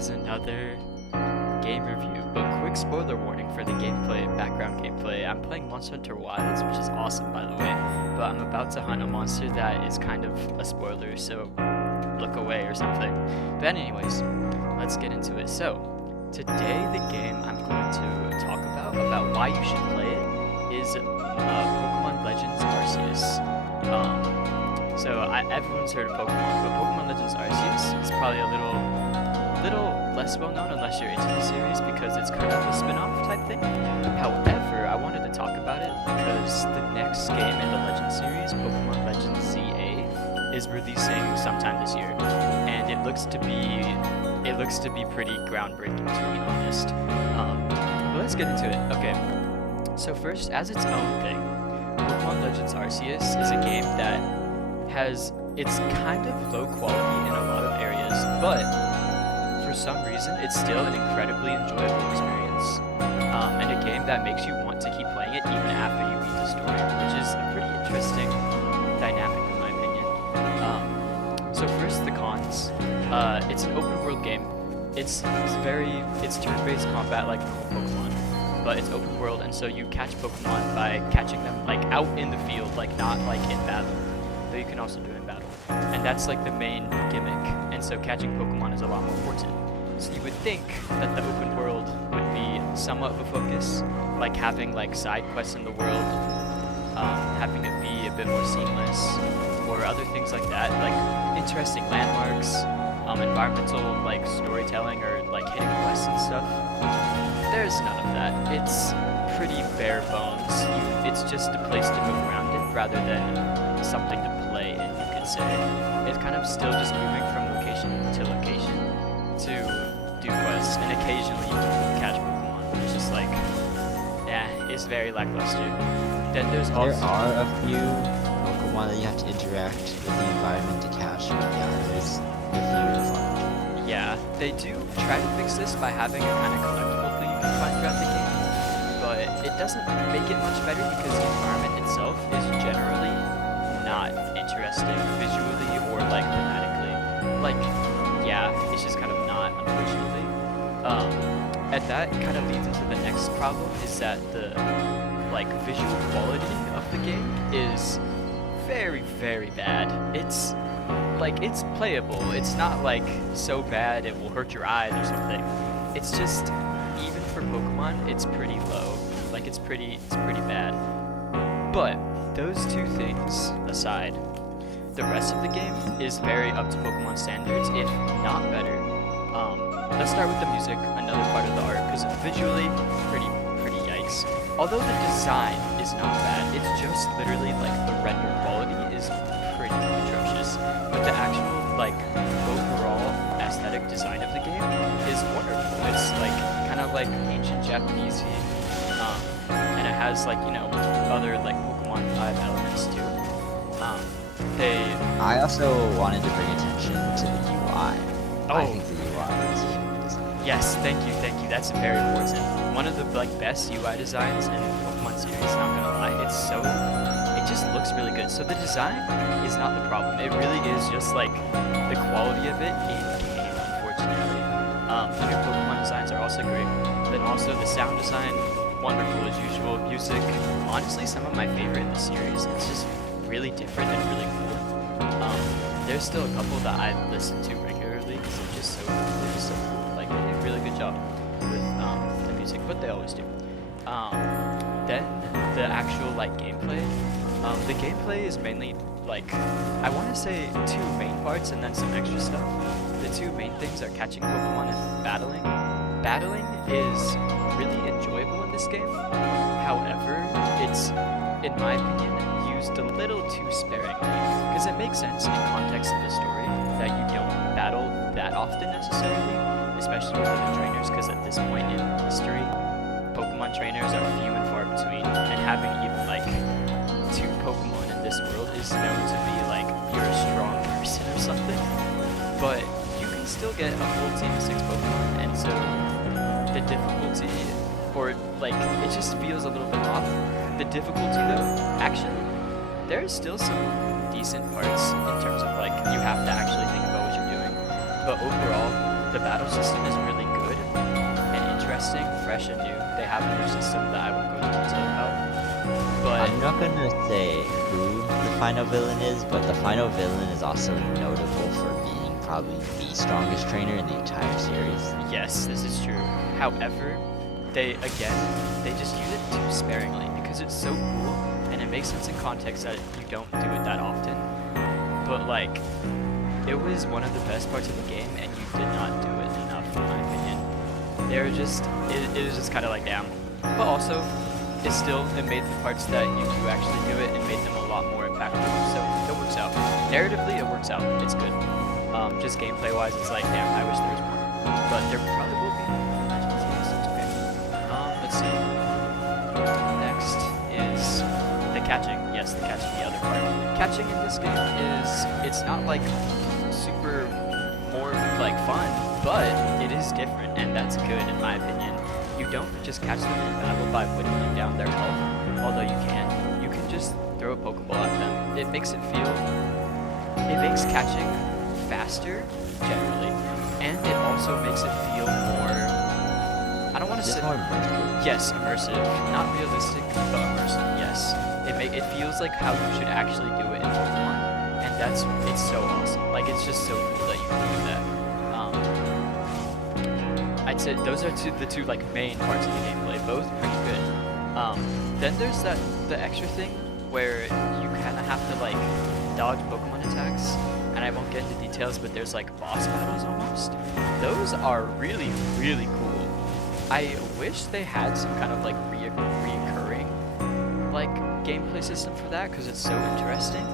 is another game review, but quick spoiler warning for the gameplay, background gameplay. I'm playing Monster Hunter Wilds, which is awesome by the way, but I'm about to hunt a monster that is kind of a spoiler, so look away or something. But anyways, let's get into it. So, today the game I'm going to talk about why you should play it, is Pokemon Legends Arceus. Everyone's heard of Pokemon, but Pokemon Legends Arceus is probably a little less well known unless you're into the series because it's kind of a spin-off type thing. However, I wanted to talk about it because the next game in the Legends series, Pokemon Legends ZA, is releasing sometime this year, and it looks to be pretty groundbreaking, to be honest. But let's get into it. Okay, so first, as its own thing, Pokemon Legends Arceus is a game that it's kind of low quality in a lot of areas, but for some reason it's still an incredibly enjoyable experience, and a game that makes you want to keep playing it even after you beat the story, which is a pretty interesting dynamic in my opinion. So first, the cons. It's an open world game. It's turn-based combat like normal Pokemon, but it's open world, and so you catch Pokemon by catching them like out in the field, like not like in battle, though you can also do it in battle. And that's like the main gimmick, and so catching Pokemon is a lot more important. So you would think that the open world would be somewhat of a focus, like having like side quests in the world, having it be a bit more seamless, or other things like that, like interesting landmarks, environmental like storytelling or like hidden quests and stuff. There's none of that. It's pretty bare bones. It's just a place to move around in rather than something to play in, you could say. It's kind of still just moving from location to location to do quests, and occasionally you can catch Pokemon. It's just like, it's very lackluster. Then there's also... There are a few Pokemon that you have to interact with the environment to catch, but yeah, there's a few to find. Yeah, they do try to fix this by having a kind of collectible thing you can find throughout the game, but it doesn't make it much better because the environment itself is generally not interesting visually or like thematically. Like, yeah, it's just kind of not, unfortunately. And that kind of leads into the next problem, is that the like visual quality of the game is very, very bad. It's playable. It's not like so bad it will hurt your eyes or something. It's just, even for Pokemon, it's pretty low. Like it's pretty bad. But those two things aside, the rest of the game is very up to Pokemon standards, if not better. Let's start with the music, another part of the art, because visually, pretty yikes. Although the design is not bad, it's just literally like the render quality is pretty atrocious. But the actual like overall aesthetic design of the game is wonderful. It's like kind of like ancient Japanesey, and it has like, you know, other like Pokemon 5 elements too. I also wanted to bring attention to the UI. I think the UI is human design. Yes, thank you. That's very important. One of the like best UI designs in the Pokemon series, not gonna lie. It just looks really good. So the design is not the problem. It really is just like the quality of it in game, unfortunately. The new Pokemon designs are also great. Then also the sound design, wonderful as usual. Music, honestly, some of my favorite in the series. It's just really different and really cool. There's still a couple that I listen to regularly because they're just so cool. Like, they do a really good job with the music, but they always do. Then the actual like gameplay. The gameplay is mainly like, I want to say two main parts and then some extra stuff. The two main things are catching Pokemon and battling. Battling is really enjoyable in this game. However, it's, in my opinion, used a little too sparingly, because it makes sense in context of the story that you don't battle that often necessarily, especially with other trainers, because at this point in history, Pokemon trainers are few and far between, and having even like 2 Pokemon in this world is known to be like, you're a strong person or something. But you can still get a full team of 6 Pokemon, and so the difficulty, or like, it just feels a little bit off. The difficulty though, actually, there's still some decent parts in terms of like, you have to actually think about what you're doing. But overall, the battle system is really good and interesting, fresh and new. They have a new system that I won't go into detail about. But I'm not gonna say who the final villain is, but the final villain is also notable for being probably the strongest trainer in the entire series. yes, this is true. However, they just use it too sparingly because it's so cool and it makes sense in context that you don't do it that often. But like, it was one of the best parts of the game, and you did not do it enough, in my opinion. They were just, it was just kind of like, damn. But also, it made the parts that you do actually do it and made them a lot more impactful. So it works out. Narratively, it works out. It's good. Just gameplay-wise, it's like, damn, I wish there was more. But there probably will be. So it's okay. Let's see. Next is the catching. Yes, the catching, the other part. Catching in this game it's not like super more like fun, but it is different, and that's good in my opinion. You don't just catch them in battle by putting them down their health, although you can just throw a Pokeball at them. It makes catching faster, generally, and it also makes it feel more, I don't want to say, more immersive. yes, immersive, not realistic, but immersive, yes. It feels like how you should actually do it in Pokemon, and it's so awesome. Like, it's just so cool that you can do that. I'd say those are the two like main parts of the gameplay, both pretty good. Then there's the extra thing where you kind of have to like dodge Pokemon attacks, and I won't get into details, but there's like boss battles almost. Those are really, really cool. I wish they had some kind of like reoccurring like gameplay system for that, because it's so interesting.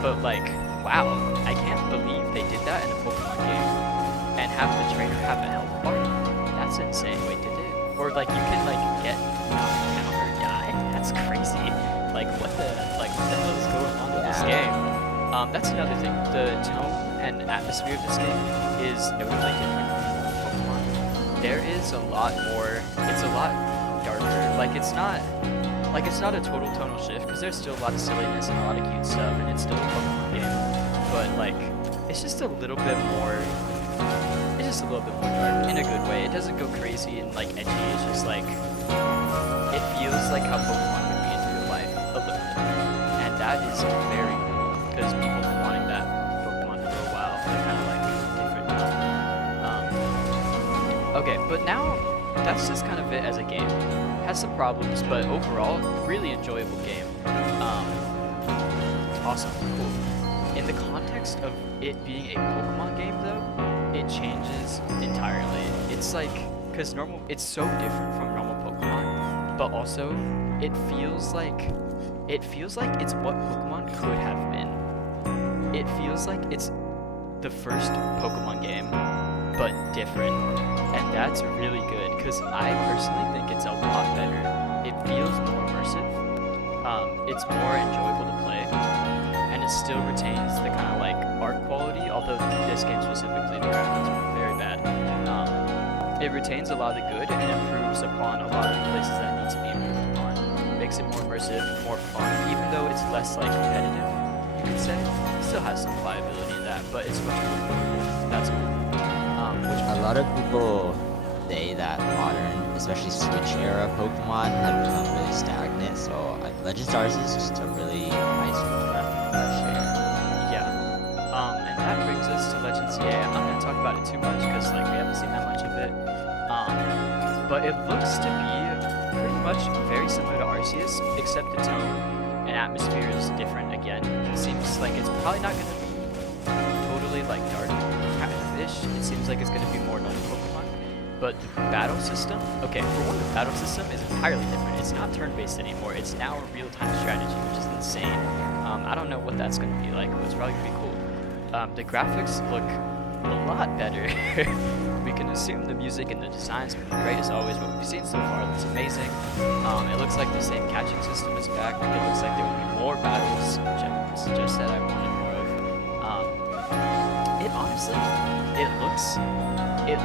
But like, wow, I can't believe they did that in a Pokemon game and have the trainer have a health bar. That's insane. Wait, did it? Or like you can like get knocked down or die? That's crazy. Like what the hell is going on with this game? That's another thing. The tone and atmosphere of this game is notably different from Pokemon. There is a lot more. It's a lot darker. Like it's not a total tonal shift, because there's still a lot of silliness and a lot of cute stuff, and it's still a Pokemon game. But like, it's just a little bit more. It's just a little bit more dark in a good way. It doesn't go crazy and like edgy. It's just like it feels like how Pokemon would be in real life a little bit, and that is very cool because people have been wanting that Pokemon for a while. They're kind of like different now. Okay, but now that's just kind of it as a game. Has some problems, but overall, really enjoyable game. Awesome, cool. In the context of it being a Pokemon game, though, it changes entirely. It's like, because it's so different from normal Pokemon, but also it feels like it's what Pokemon could have been. It feels like it's the first Pokemon game, but different, and that's really good because I personally think it's a lot better. It feels more immersive, it's more enjoyable to play, and it still retains the kind of like art quality, although this game specifically, the graphics were very bad. It retains a lot of the good and improves upon a lot of the places that need to be improved upon. Makes it more immersive, more fun, even though it's less like competitive, you could say. It still has some viability in that, but it's much more fun. That's cool. A lot of people say that modern, especially Switch era Pokemon have become really stagnant, so Legends Arceus is just a really nice breath of fresh air. Yeah. And that brings us to Legends. Yeah, I'm not gonna talk about it too much because like we haven't seen that much of it. But it looks to be pretty much very similar to Arceus, except the tone and atmosphere is different again. It seems like it's probably not gonna be totally like dark kind of ish. It seems like it's gonna be more normal Pokemon. But the battle system, okay, for one, the battle system is entirely different. It's not turn-based anymore. It's now a real-time strategy, which is insane. I don't know what that's going to be like, but it's probably going to be cool. The graphics look a lot better. We can assume the music and the designs will be great as always. What we've seen so far looks amazing. It looks like the same catching system is back. It looks like there will be more battles, which I just said I wanted more of. It honestly, it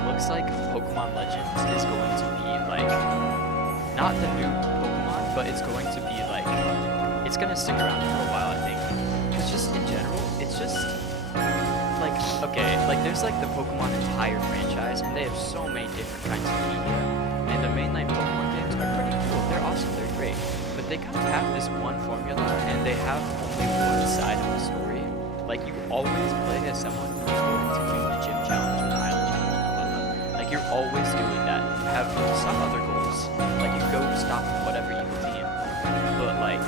looks like Pokemon Legends is going to be like, not the new Pokemon, but it's going to be like, it's going to stick around for a while, I think. Because just in general, it's just like okay, like there's like the Pokemon entire franchise, and they have so many different kinds of media. And the mainline Pokemon games are pretty cool. They're awesome. They're great. But they kind of have this one formula, and they have only one side of the story. Like you always play as someone who's going to do the gym challenge or the island challenge. Like you're always doing that. You have some other goals, like you go stop whatever evil team. But like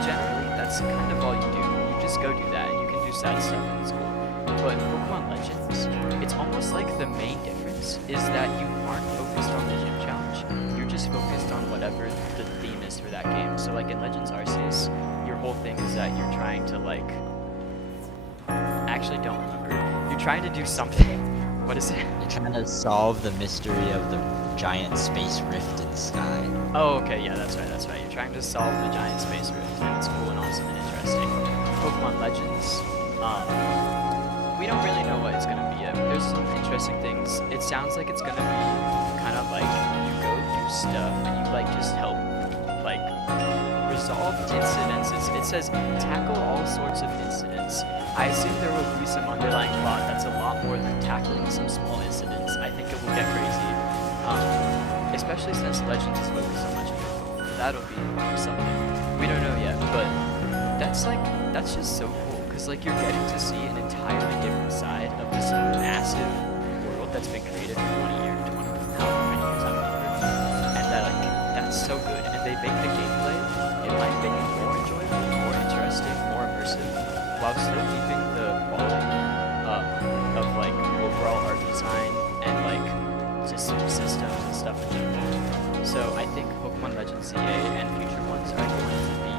generally, that's kind of all you do. You just go do that, and you can do sad stuff, and it's cool. But in Pokemon Legends, it's almost like the main difference is that you aren't focused on the gym challenge. You're just focused on whatever the theme is for that game. So like in Legends Arceus, your whole thing is that you're trying to like actually don't remember. You're trying to do something. What is it? They're trying to solve the mystery of the giant space rift in the sky. Oh, okay, yeah, that's right, that's right. You're trying to solve the giant space rift, and it's cool and awesome and interesting. Pokemon Legends, we don't really know what it's gonna be yet. There's some interesting things. It sounds like it's gonna be kind of like you go do stuff and you like just help like resolve incidents. It says tackle all sorts of incidents. I assume there will be some underlying plot that's a lot more than tackling some small incidents. I think it will get crazy. Especially since Legends is focused so much on it. That'll be something. We don't know yet, but that's just so cool. Because like you're getting to see an entirely different side of this massive world that's been created for 20 years, 20 however many years, I don't remember. And that like that's so good. And they make the gameplay, in my opinion, more enjoyable, more interesting, more immersive, while still keeping the quality of like overall art design and like just systems and stuff in general. So I think Pokemon Legends ZA and future ones are going to be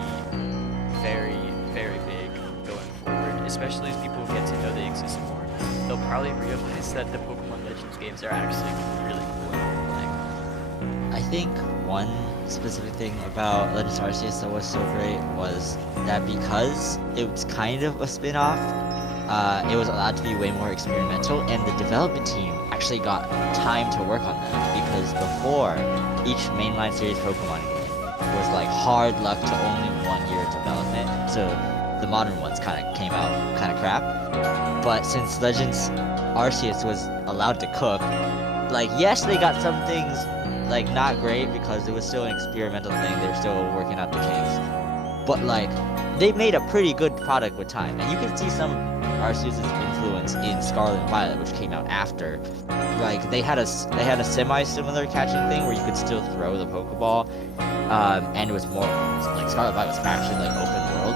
very, very big going forward, especially as people get to know they exist more. They'll probably realize that the Pokemon Legends games are actually really cool and everything. I think one specific thing about Legends Arceus that was so great was that because it was kind of a spin-off, it was allowed to be way more experimental, and the development team actually got time to work on them, because before, each mainline series Pokemon game was like hard luck to only 1 year of development, so the modern ones kind of came out kind of crap. But since Legends Arceus was allowed to cook, like yes, they got some things like not great because it was still an experimental thing, they were still working out the kinks, but like they made a pretty good product with time, and you can see some Arceus' influence in Scarlet and Violet, which came out after. Like they had a semi-similar catching thing where you could still throw the Pokeball, and it was more like Scarlet and Violet was actually like open world.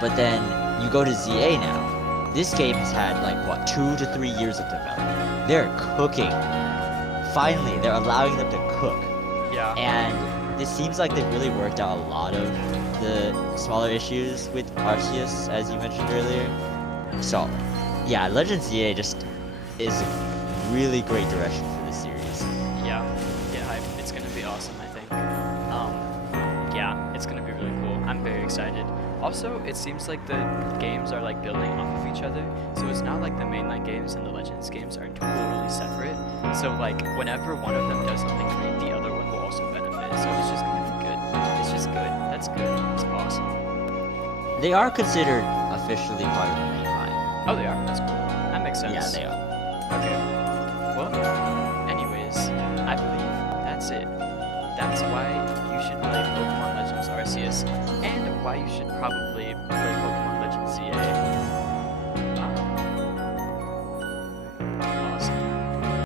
But then you go to ZA now. This game has had like what 2 to 3 years of development. They're cooking. Finally, they're allowing them to cook. Yeah. And this seems like they've really worked out a lot of the smaller issues with Arceus, as you mentioned earlier. So, yeah, Legends ZA just is a really great direction for this series. Yeah, get hyped. It's gonna be awesome, I think. Yeah, it's gonna be really cool. I'm very excited. Also, it seems like the games are like building off of each other, so it's not like the mainline games and the Legends games are totally separate. So like, whenever one of them does something great, the other one will also benefit. So it's just gonna be good. It's just good. That's good. It's awesome. They are considered officially part of the mainline. Oh, they are. That's cool. That makes sense. Yeah, they are. Okay. Well, anyways, I believe that's it. That's why you should play Pokemon Legends Arceus, and why you should probably play Pokemon Legends ZA